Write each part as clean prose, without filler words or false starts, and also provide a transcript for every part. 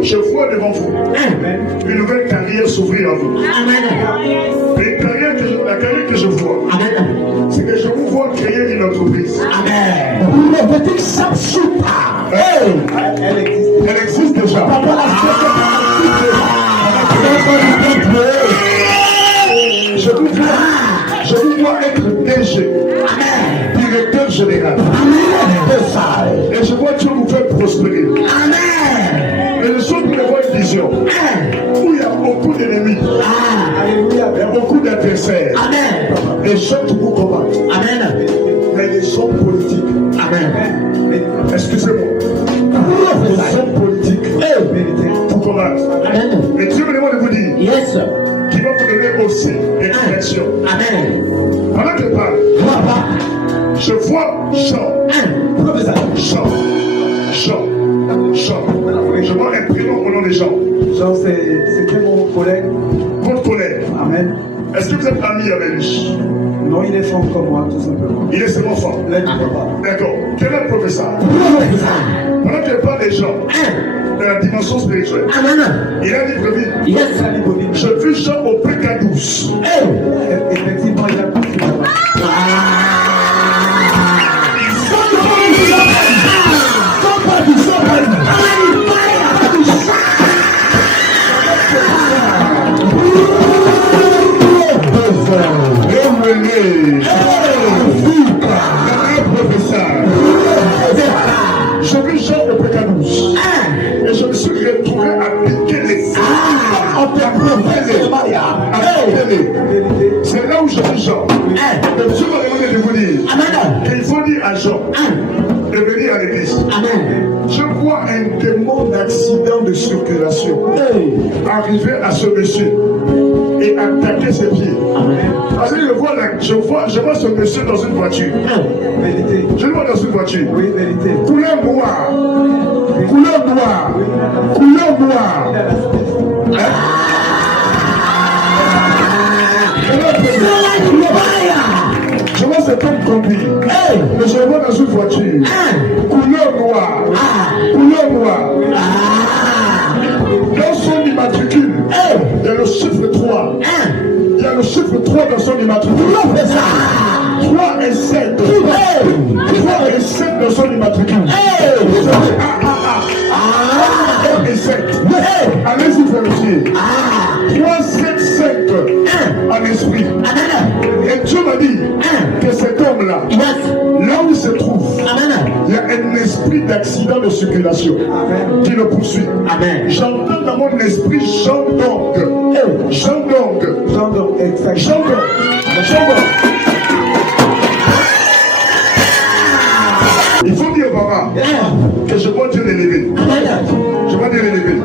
Je vois devant vous une nouvelle carrière s'ouvrir à vous. La carrière que je vois, c'est que je vous vois créer une entreprise. Elle existe déjà. Je vous vois être DG, directeur général. Et je vois Dieu vous faire prospérer. Mais le soir, vous voulez voir une vision où il y a beaucoup d'ennemis, il y a beaucoup d'adversaires, des gens qui vous combattent, mais des hommes politiques. Excusez-moi, des hommes politiques vous combattent. Et Dieu me demande de vous dire qu'il va vous donner aussi des directions. Pendant que je parle, je vois Jean. Je vois un prénom au nom de Jean. Jean, c'était mon collègue. Votre collègue. Amen. Est-ce que vous êtes ami avec lui? Non, il est fort comme moi, tout simplement. Il est seulement fort. D'accord. Quel est le professeur? Pendant que je parle des gens de la dimension spirituelle, il a dit brebis. Je vis Jean au PK12. Effectivement, il a tout. Je vis Jean au PK12 et je me suis retrouvé à piquer les c'est là où je vis Jean. Et Dieu m'a demandé de vous dire qu'il faut dire à Jean de venir à l'église. Je vois un démon d'accident de circulation arriver à ce monsieur et attaquer ses pieds. Parce que je vois ce monsieur dans une voiture. Je le vois dans une voiture. Couleur noire. Je vois cet homme conduire. Mais je le vois dans une voiture. Couleur noire. Dans son immatricule, il y a le chiffre 3. Il y a le chiffre 3 dans son immatricule. 3 et 7. 3 et 7 dans son immatricule. 3 et 7. Allez-y vérifier. 3, 7, 5 en esprit. Et Dieu m'a dit que cet homme-là, là où il se trouve, il y a un esprit d'accident de circulation qui le poursuit. J'entends dans mon esprit Jean d'Orgue. Il faut dire, papa, que je vois Dieu l'élever. Je vois Dieu l'élever.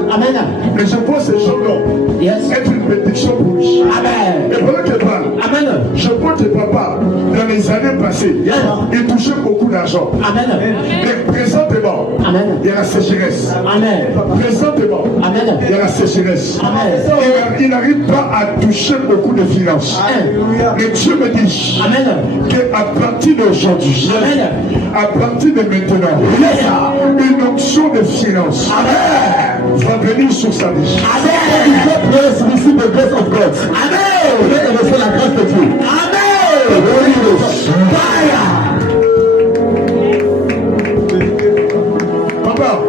Mais je vois ces gens-là être une bénédiction pour lui. Et pendant que je parle, je vois que papa, dans les années passées, il touchait beaucoup d'argent. Mais présentement, il y a la sécheresse. Présentement, il y a la sécheresse. Il n'arrive pas à toucher beaucoup de finances. Mais Dieu me dit qu'à partir d'aujourd'hui, à partir de maintenant, une onction de finances va venir sur sa vie. Papa,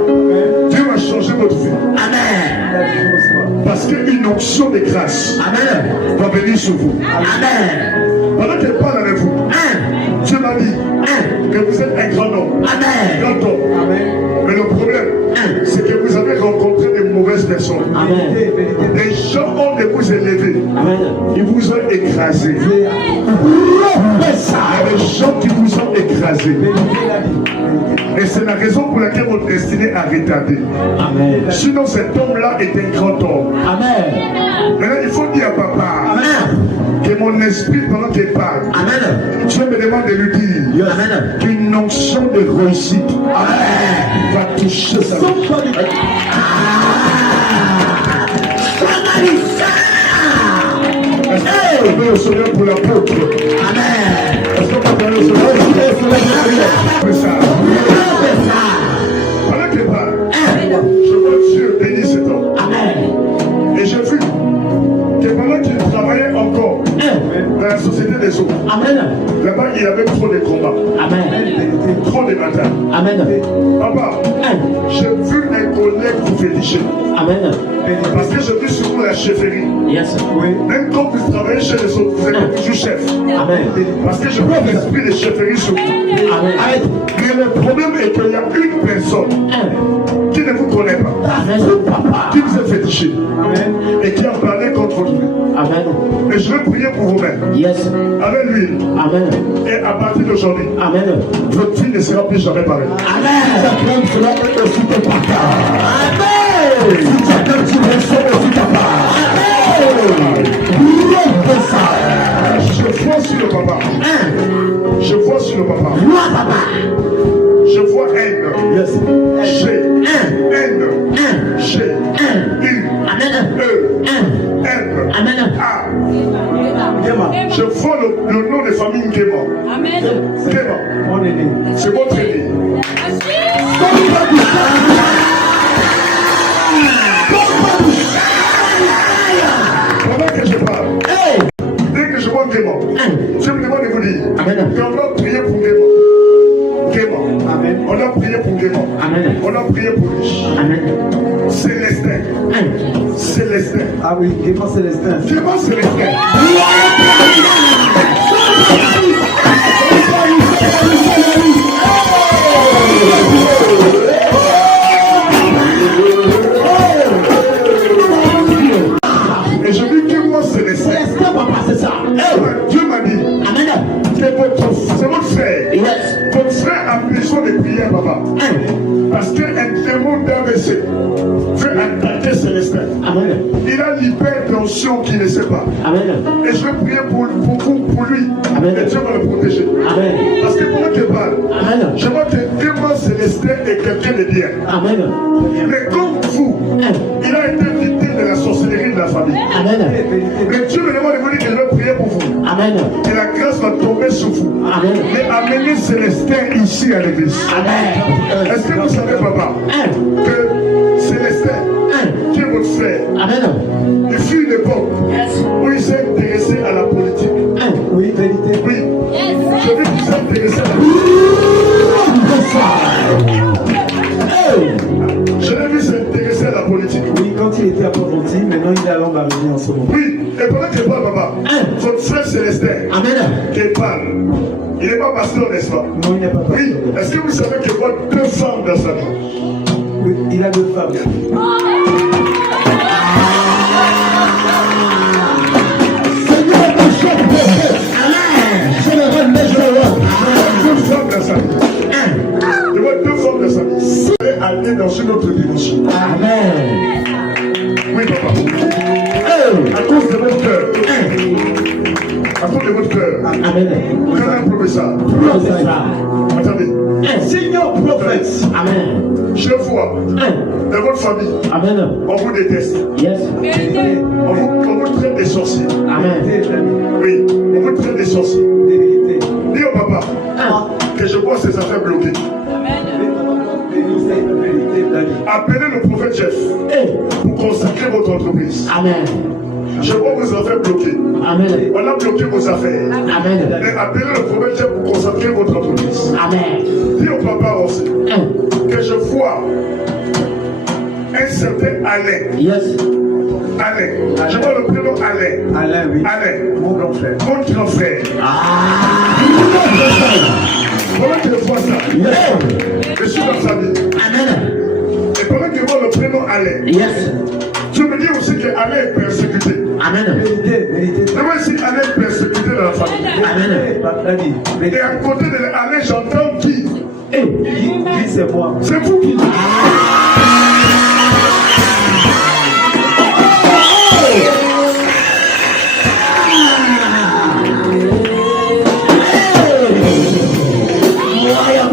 Dieu va changer votre vie. Parce qu'une onction de grâce va venir sur vous. Pendant qu'elle parle avec vous, Dieu m'a dit que vous êtes un grand homme. Grand homme. Mais le problème, c'est que vous avez rencontré de mauvaises personnes. Les gens ont de vous élever. Ils vous ont écrasé. Il y a des gens qui vous ont écrasé. Et c'est la raison pour laquelle votre destinée a retardé. Sinon, cet homme-là est un grand homme. Maintenant, il faut dire à papa que mon esprit, pendant qu'il parle, Dieu me demande de lui dire qu'une onction de réussite va toucher sa vie. Est-ce qu'on peut au Seigneur pour l'apôtre? Est-ce qu'on peut parler au Seigneur? Pendant qu'il parle, je vois Dieu bénir cet les autres. Amen. Là-bas, il y avait trop de combats. Amen. Trop de batailles. Amen. Papa, j'ai vu un collègue vous féticher. Amen. Parce que j'ai vu sur vous la chefferie. Yes. Oui. Même quand vous travaillez chez les autres, vous êtes toujours chef. Amen. Parce que je vois l'esprit de chefferie sur vous. Amen. Mais le problème est qu'il y a une personne qui ne vous connaît pas, Amen. Papa. qui vous a fétiché Amen. et qui a parlé contre vous. Amen. Et je vais prier pour vous-même. Yes. Avec l'huile. Amen. Et à partir d'aujourd'hui, Amen. votre fille ne sera plus jamais pareille. Amen. Sa sera aussi ton papa. Amen. Si chacun tu reçois aussi papa. Amen. Je vois sur le papa. Je vois sur le papa. Gloire, papa. Je vois haine. Yes. G. Haine. G. U. Amen. E. M. Amen. A. Gema. Je vois le nom de famille Ngema. Amen. Ngema. Mon aîné. C'est votre aîné. Pendant que je parle, dès que je vois Ngema, je me demande de vous dire Amen. qu'on a prié pour Ngema. Ngema. Amen. On a prié pour Ngema. Amen. On a prié pour lui. Amen. Célestin. Célestin. Ah oui, Gema Célestin. Ngema Célestin. Et je dis que moi Célestin. Célestin, papa, c'est ça. Dieu m'a dit Amen. que c'est votre frère. Yes. Votre frère a besoin de prière, papa. Parce qu'un démon d'AVC veut attaquer Célestin. Amen. Il a l'hypertension qu'il ne sait pas. Amen. Et je vais prier pour vous, pour lui. Amen. Et Dieu va le protéger. Amen. Parce que pendant que je parle, Amen. je vois que Démon Célestin est quelqu'un de bien. Amen. Mais comme vous, il a été victime de la sorcellerie de la famille. Amen. Mais Dieu me demande de vous dire que je vais prier pour vous. Amen. Et la grâce va tomber sur vous. Amen. Mais amenez Célestin ici à l'église. Amen. Est-ce que vous savez, papa, que Célestin, qui est votre frère, Amen. il fut une époque Yes. où il s'est intéressé à la politique. Oui, vérité. Oui, je veux qu'il s'est intéressé à la politique. Je l'ai vu s'intéresser à la politique. Oui, quand il était à Port-Gentil, maintenant il est à Lambaréné en ce moment. Oui, et pendant qu'il parle, papa, votre frère Célestin, Amen. qu'il parle, il n'est pas pasteur, n'est-ce pas? Non, il n'est pas pasteur. Oui, est-ce que vous savez qu'il voit deux femmes dans sa vie? Oui, il a deux femmes. Deux femmes dans sa vie. Il voit deux femmes dans sa vie. Il est allé dans une autre dimension. Amen. Oui, papa. À cause de votre cœur. À cause de votre cœur. Amen. Vous avez un professeur. Attendez. Seigneur prophète. Amen. Je vois dans votre famille, Amen. on vous déteste. Yes. On vous traite des sorciers. Amen. Oui, on vous traite des sorciers. Vérité. Dis au papa que je vois ses affaires bloquées. Appelez le prophète chef pour consacrer votre entreprise. Amen. Je vois vos affaires bloquées. Amen. On a bloqué vos affaires. Amen. Mais appelez le prophète chef pour consacrer votre entreprise. Amen. Dis au papa aussi que je vois un certain Alain. Yes. Alain. Je vois le prénom Alain. Alain, oui. Alain. Mon grand frère. Mon grand frère. Pendant que je vois ça, je suis dans sa vie. Amen. Et pendant que je vois le prénom Alain, Yes. je me dis aussi que Alain est persécuté. Amen. Vérité, vérité. Je vois ici Alain est persécuté dans la famille. Amen. Et à côté de Alain, j'entends qui? Qui, c'est moi. C'est vous qui dites. Fire!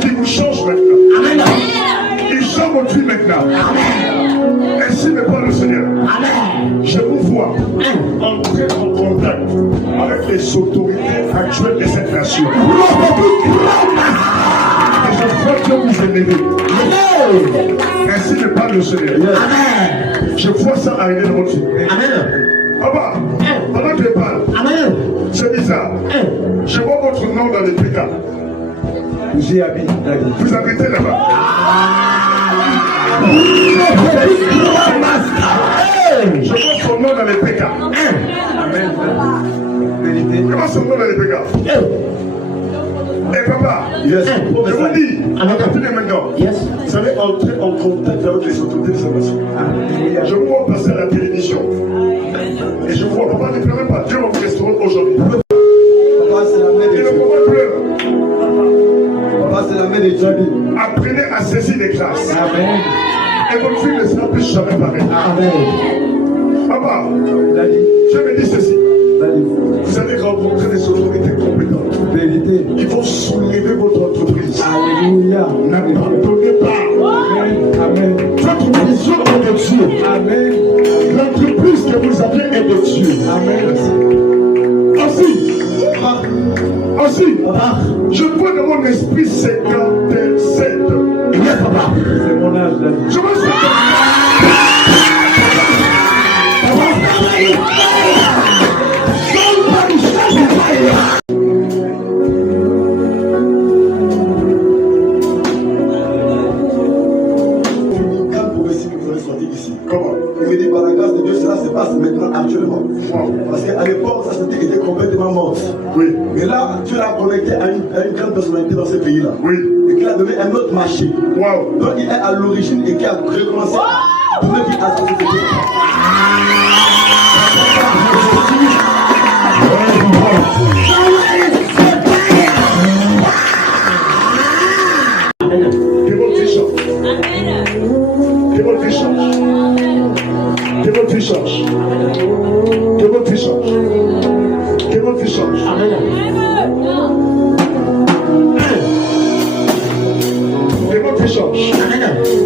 qui vous change maintenant. Il change votre vie maintenant. Ainsi me parle le Seigneur. Je vous vois entrer en contact avec les autorités actuelles de cette nation. Et je vois que vous élevez. Ainsi me parle le Seigneur. Je vois ça arriver dans votre vie. Papa, pendant que je parle, c'est bizarre. Je vois votre nom dans les pétales. J'y habite. Vous habitez là-bas. Je vois son nom dans les pétales. Amen. Vérité. Je vois son nom dans les pétales. Et papa, Yes. je vous dis, à partir de maintenant, Yes. vous allez entrer en contact avec les autorités de cette nation. Je vous vois passer à la télévision. Et je vois, papa, ne pleurez pas. Dieu va vous restaurer aujourd'hui. Papa, c'est la main de Et le Dieu. moment pleure. Papa, c'est la main de Dieu. Apprenez à saisir les grâces. Amen. Et votre vie ne sera plus jamais pareille. Amen. Papa, Daddy. je me dis ceci. Daddy. Vous allez rencontrer des autorités compétentes. Vérité. Ils vont soulever votre entreprise. Alléluia. N'abandonnez pas. Amen. Amen. Votre vision est de Dieu. Amen. L'entreprise que vous avez est de Dieu. Amen. Aussi, je vois dans mon esprit 57. C'est mon âge, Daddy. Je vois 57. Comment? Il me dit par la grâce de Dieu, cela se passe maintenant actuellement. Parce qu'à l'époque, ça était complètement mort. Oui. Mais là, Dieu l'a connecté à une grande personnalité dans ce pays-là. Oui. Et qui a donné un autre marché. Wow. Donc il est à l'origine et qui a recommencé à donner vie à sa société. Que votre vie change. Que votre vie change. Que votre vie change. Que votre vie change. Que votre vie change. Que votre vie change.